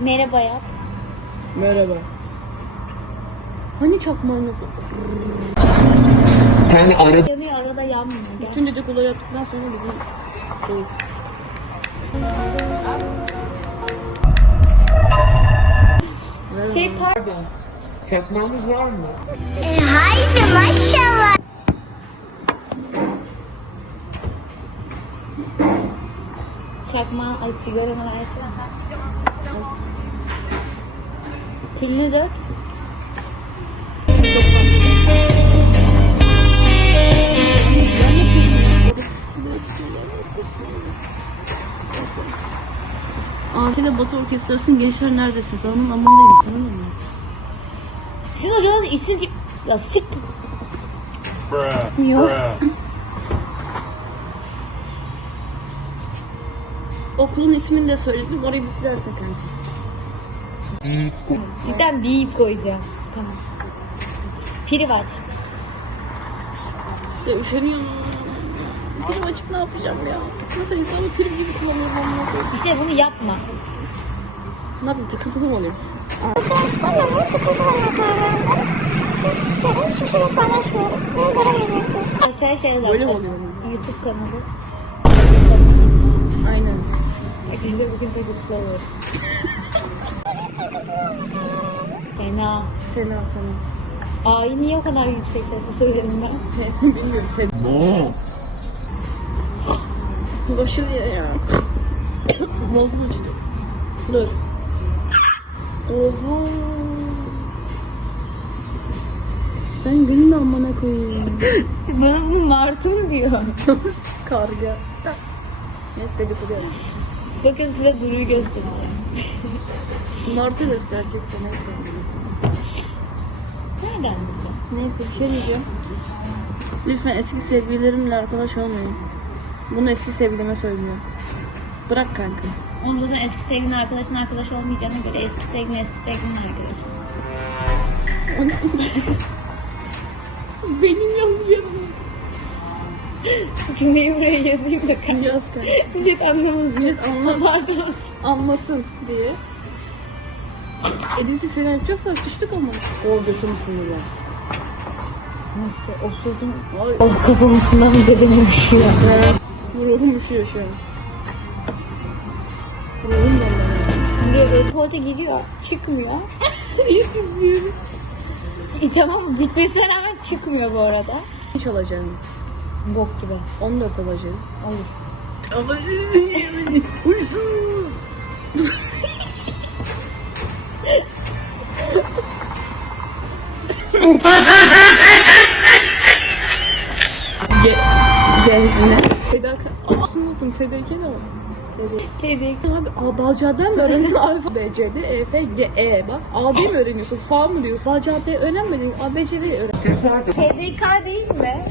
Merhaba yap. Merhaba. Hani çakmağın yok? Sen arada Yanıyor arada yanmıyor. Bütün dedikoduları yaptıktan sonra bizim şey, Şey par çakmağınız var mı? Haydi maşallah. çakma ay sigaranı versene. Pilini dök. Antalya Batı Orkestrası'nın Gençler Neredesiniz? Onun amandayım sana ne? Sizin hocanız işsiz. Ya sik. Yok. Okulun ismini de söyledim. Orayı biplersin kanka. Cidden bir ip koyacağım. Tamam. Piri var. Ya üşeniyorum. Pilim açıp ne yapacağım ya? Zaten insanı pilim gibi kullanıyorum. koyayım. İşte bunu yapma. Ne yapayım? Takıntılı mı olayım? Arkadaşlarla bu sıkıntılarla kararlarında siz içeri hiçbir şey paylaşmıyorum. Beni göremeyeceksiniz. Aşağı şey yazar. Öyle mi oluyor? YouTube kanalı. Aynen. Arkadaşlar bugün çocuklu olur. Fena. Sena tamam. Ay niye o kadar yüksek sesle söyledim ben? Sen bilmiyorum sen. No. Başını ya ya. Boğazım açılıyor. Dur. Oha. Sen günün de amına koyayım. Bana bunu martı mı diyor? Karga. Neyse dedikodu. Bakın size Duru'yu göstereceğim. Martı gösterecek de neyse. Nereden buldun? Neyse bir şey diyeceğim. Lütfen eski sevgililerimle arkadaş olmayın. Bunu eski sevgilime söylüyorum. Bırak kanka. Onun zaten eski sevgilin arkadaşın arkadaş olmayacağına göre eski sevgilin eski sevgilin arkadaş. Benim yazıyorum. Cümleyi buraya yazayım da kanka. Yaz kanka. Millet anlamasın. Millet Pardon. anlasın diye. Edit'i falan yapacaksan sıçtık ama. O götümü sinirler. Nasıl osurdum? Ay. Allah kafamı sınav dedim üşüyor. Ruhum üşüyor şu an. Ruhum da Buraya böyle tuvalete giriyor. Çıkmıyor. Niye sızlıyorum? E, tamam mı? Gitmesine rağmen çıkmıyor bu arada. Hiç alacağım. Bok gibi. 14 alacağım. Olur. Ama huysuz. Ge Genzine. TDK. Unuttum. TDK ne var? TDK. Abi A Balca'dan mı öğrendin? Alfa, B, C, D, E, F, G, E. Bak A değil mi öğreniyorsun? Fa mı diyorsun? Balca D öğrenmedin. A, B, C, D öğren. TDK değil mi?